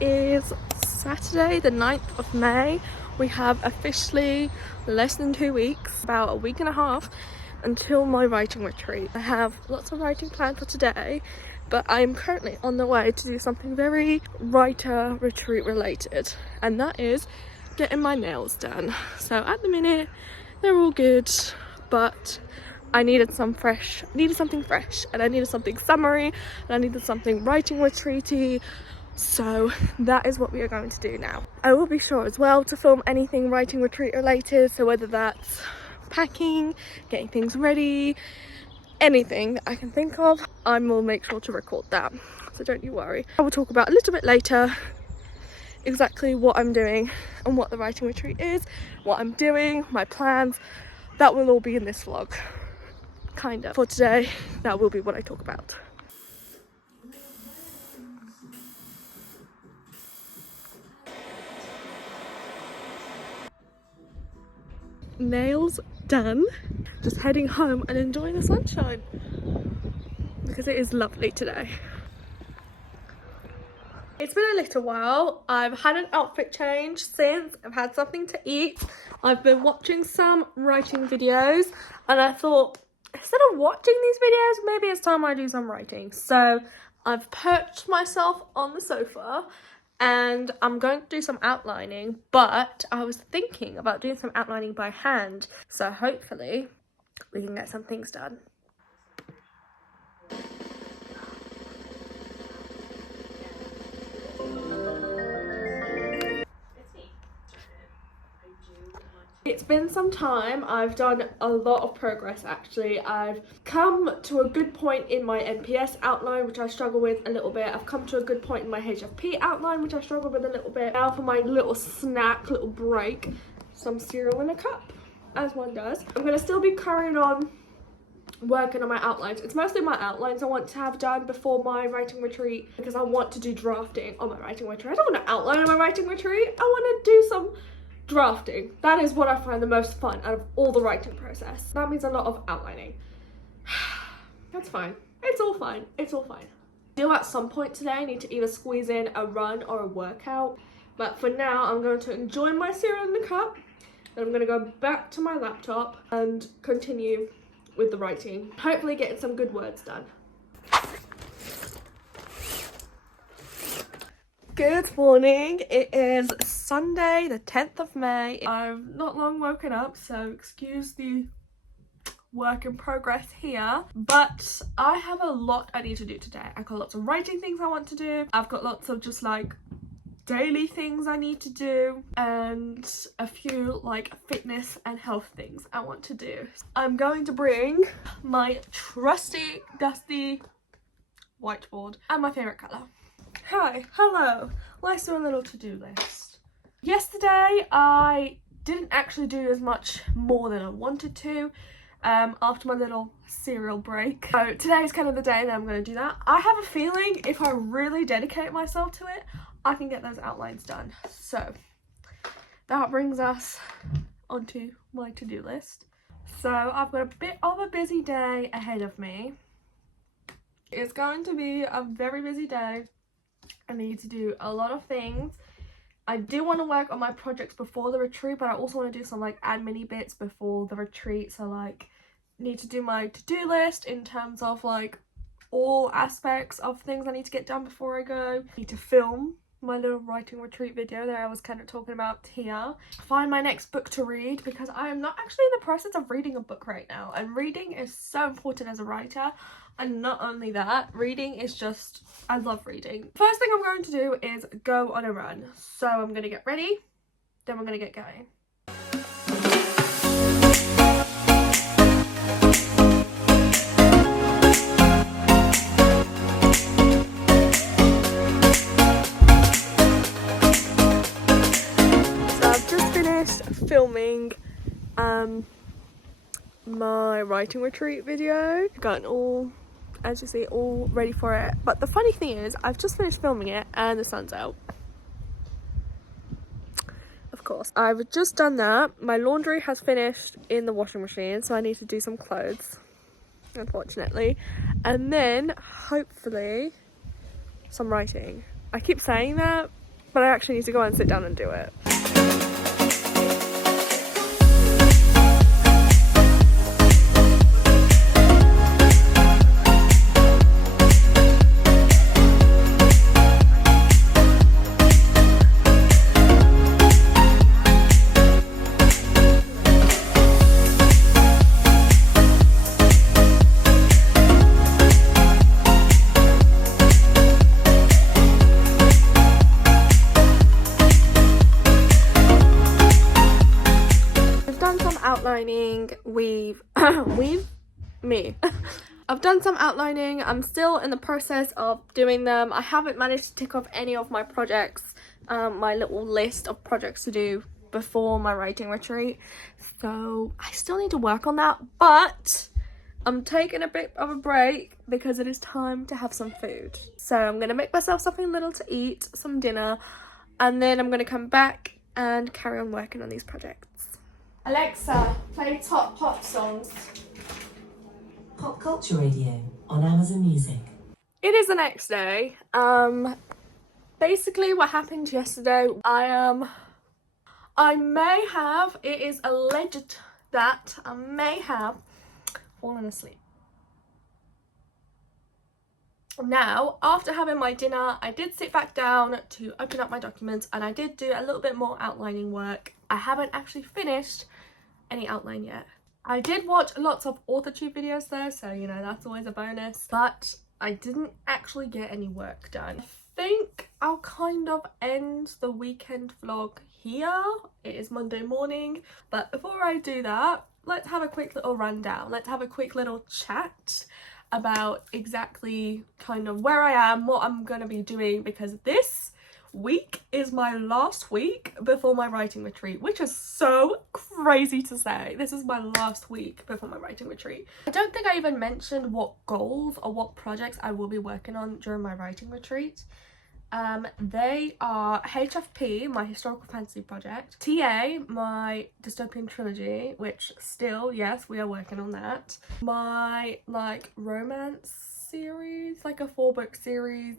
is Saturday the 9th of May. We have officially less than 2 weeks, about a week and a half until my writing retreat. I have lots of writing planned for today, but I'm currently on the way to do something very writer retreat related, and that is getting my nails done. So at the minute they're all good, but I needed something fresh, and I needed something summery, and I needed something writing retreaty. So that is what we are going to do now. I will be sure as well to film anything writing retreat related, so whether that's packing, getting things ready, anything that I can think of, I will make sure to record that, so don't you worry. I will talk about a little bit later exactly what I'm doing and what the writing retreat is, what I'm doing, my plans. That will all be in this vlog, kind of. For today, that will be what I talk about. Nails done. Just heading home and enjoying the sunshine because it is lovely today. It's been a little while. I've had an outfit change since. I've had something to eat. I've been watching some writing videos, and I thought, instead of watching these videos, maybe it's time I do some writing. So I've perched myself on the sofa and I'm going to do some outlining, but I was thinking about doing some outlining by hand, so hopefully we can get some things done. It's been some time. I've done a lot of progress actually. I've come to a good point in my NPS outline, which I struggle with a little bit. I've come to a good point in my HFP outline, which I struggle with a little bit. Now for my little snack, little break, some cereal in a cup, as one does. I'm going to still be carrying on working on my outlines. It's mostly my outlines I want to have done before my writing retreat, because I want to do drafting on my writing retreat. I don't want to outline on my writing retreat. I want to do some drafting. That is what I find the most fun out of all the writing process. That means a lot of outlining. That's fine. It's all fine. It's all fine. Do at some point today I need to either squeeze in a run or a workout, but for now I'm going to enjoy my cereal in the cup, and I'm going to go back to my laptop and continue with the writing, hopefully getting some good words done. Good morning. It is Sunday the 10th of May. I've not long woken up, so excuse the work in progress here, but I have a lot I need to do today. I've got lots of writing things I want to do. I've got lots of just like daily things I need to do, and a few like fitness and health things I want to do. I'm going to bring my trusty dusty whiteboard and my favorite color. Hi, hello, let's do a little to-do list. Yesterday I didn't actually do as much more than I wanted to after my little cereal break. So today is kind of the day that I'm going to do that. I have a feeling if I really dedicate myself to it, I can get those outlines done. So that brings us onto my to-do list. So I've got a bit of a busy day ahead of me. It's going to be a very busy day. I need to do a lot of things. I do want to work on my projects before the retreat, but I also want to do some like admin bits before the retreat. So like need to do my to-do list in terms of like all aspects of things I need to get done before I go. I need to film my little writing retreat video that I was kind of talking about here. Find my next book to read, because I am not actually in the process of reading a book right now, and reading is so important as a writer. And not only that, reading is just, I love reading. First thing I'm going to do is go on a run. So I'm going to get ready, then we're going to get going. So I've just finished filming my writing retreat video. Gotten all, as you see, all ready for it. But the funny thing is, I've just finished filming it and the sun's out. Of course. I've just done that. My laundry has finished in the washing machine, so I need to do some clothes, unfortunately. And then, hopefully, some writing. I keep saying that, but I actually need to go and sit down and do it. Outlining, I've done some outlining. I'm still in the process of doing them. I haven't managed to tick off any of my projects, my little list of projects to do before my writing retreat, so I still need to work on that, but I'm taking a bit of a break because it is time to have some food. So I'm gonna make myself something little to eat, some dinner, and then I'm gonna come back and carry on working on these projects. Alexa, play top pop songs. Pop Culture Radio on Amazon Music. It is the next day. Basically what happened yesterday, it is alleged that I may have fallen asleep. Now, after having my dinner, I did sit back down to open up my documents and I did do a little bit more outlining work. I haven't actually finished any outline yet. I did watch lots of AuthorTube videos though, so you know, that's always a bonus, but I didn't actually get any work done. I think I'll kind of end the weekend vlog here. It is Monday morning, but before I do that, let's have a quick little rundown. Let's have a quick little chat about exactly kind of where I am, what I'm gonna be doing, because this week is my last week before my writing retreat, which is so crazy to say. This is my last week before my writing retreat. I don't think I even mentioned what goals or what projects I will be working on during my writing retreat. They are HFP, my historical fantasy project, TA, my dystopian trilogy, which still, yes, we are working on that, my like romance series, like a 4-book series,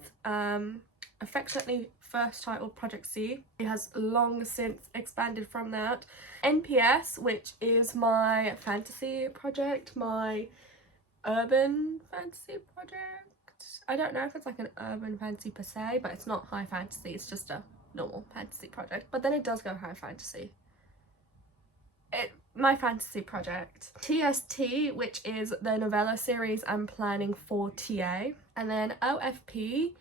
affectionately first titled Project C. It has long since expanded from that. NPS, which is my fantasy project, my urban fantasy project. I don't know if it's like an urban fantasy per se, but it's not high fantasy, it's just a normal fantasy project, but then it does go high fantasy. My fantasy project. TST, which is the novella series I'm planning for TA, and then OFP,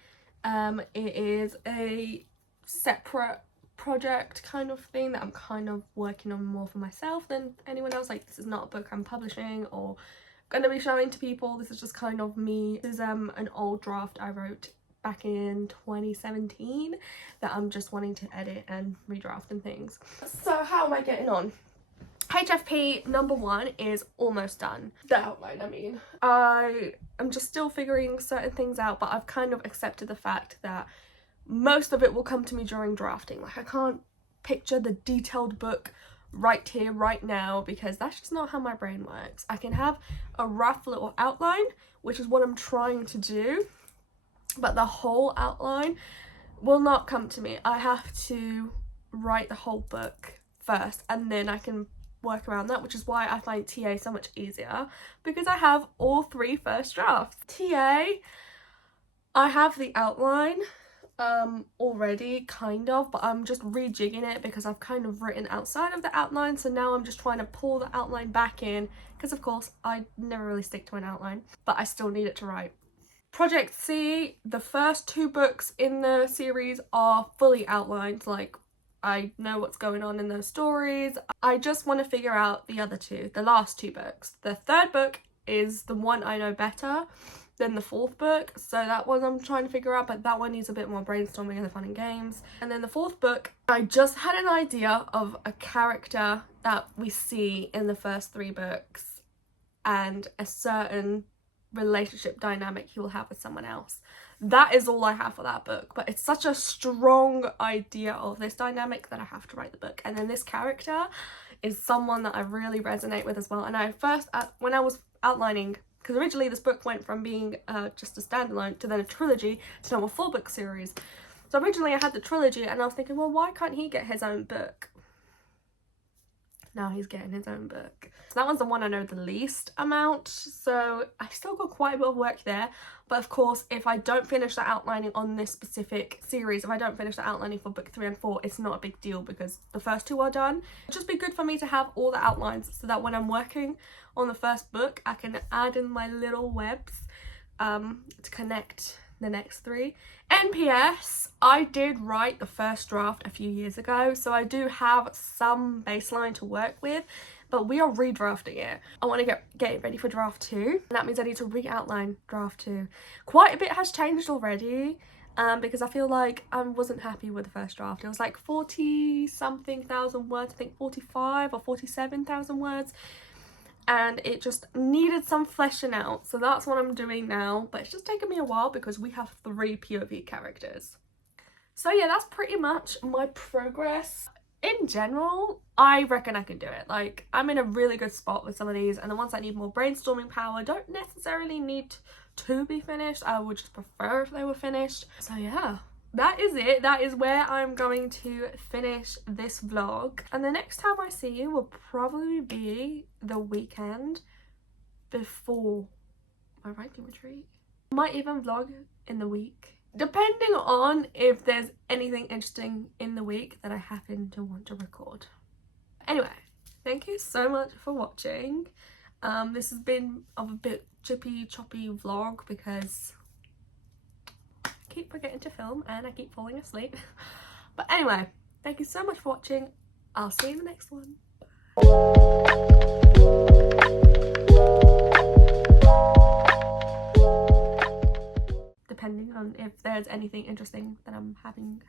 it is a separate project kind of thing that I'm kind of working on more for myself than anyone else. Like, this is not a book I'm publishing or gonna be showing to people. This is just kind of me. This is an old draft I wrote back in 2017 that I'm just wanting to edit and redraft and things. So how am I getting on? HFP number 1 is almost done. The outline, I mean. I am just still figuring certain things out, but I've kind of accepted the fact that most of it will come to me during drafting. Like, I can't picture the detailed book right here, right now, because that's just not how my brain works. I can have a rough little outline, which is what I'm trying to do, but the whole outline will not come to me. I have to write the whole book first, and then I can work around that, which is why I find TA so much easier, because I have all 3 first drafts. TA, I have the outline already, kind of, but I'm just rejigging it because I've kind of written outside of the outline, so now I'm just trying to pull the outline back in, because of course I never really stick to an outline, but I still need it to write. Project C, the first 2 books in the series are fully outlined, like I know what's going on in those stories. I just want to figure out the other 2, the last 2 books. The 3rd book is the one I know better than the 4th book, so that one I'm trying to figure out, but that one needs a bit more brainstorming and fun and games. And then the 4th book, I just had an idea of a character that we see in the first 3 books and a certain relationship dynamic he will have with someone else. That is all I have for that book, but it's such a strong idea of this dynamic that I have to write the book. And then this character is someone that I really resonate with as well. And I first, when I was outlining, because originally this book went from being just a standalone to then a trilogy to now a 4-book series. So originally I had the trilogy and I was thinking, well, why can't he get his own book? Now he's getting his own book. So that one's the one I know the least amount, so I've still got quite a bit of work there. But of course, if I don't finish the outlining on this specific series, if I don't finish the outlining for book 3 and 4, it's not a big deal because the first 2 are done. It'd just be good for me to have all the outlines so that when I'm working on the first book, I can add in my little webs to connect the next 3. NPS, I did write the first draft a few years ago, so I do have some baseline to work with, but we are redrafting it. I want to get it ready for draft 2, and that means I need to re-outline draft 2. Quite a bit has changed already, because I feel like I wasn't happy with the first draft. It was like 40 something thousand words, I think 45 or 47,000 words, and it just needed some fleshing out, so that's what I'm doing now. But it's just taken me a while because we have 3 POV characters. So yeah, that's pretty much my progress. In general, I reckon I can do it. Like, I'm in a really good spot with some of these, and the ones that need more brainstorming power don't necessarily need to be finished. I would just prefer if they were finished. So yeah, that is it. That is where I'm going to finish this vlog. And the next time I see you will probably be the weekend before my writing retreat. I might even vlog in the week, depending on if there's anything interesting in the week that I happen to want to record. Anyway, thank you so much for watching. This has been a bit chippy choppy vlog because I keep forgetting to film and I keep falling asleep. But anyway, thank you so much for watching. I'll see you in the next one. Depending on if there's anything interesting that I'm having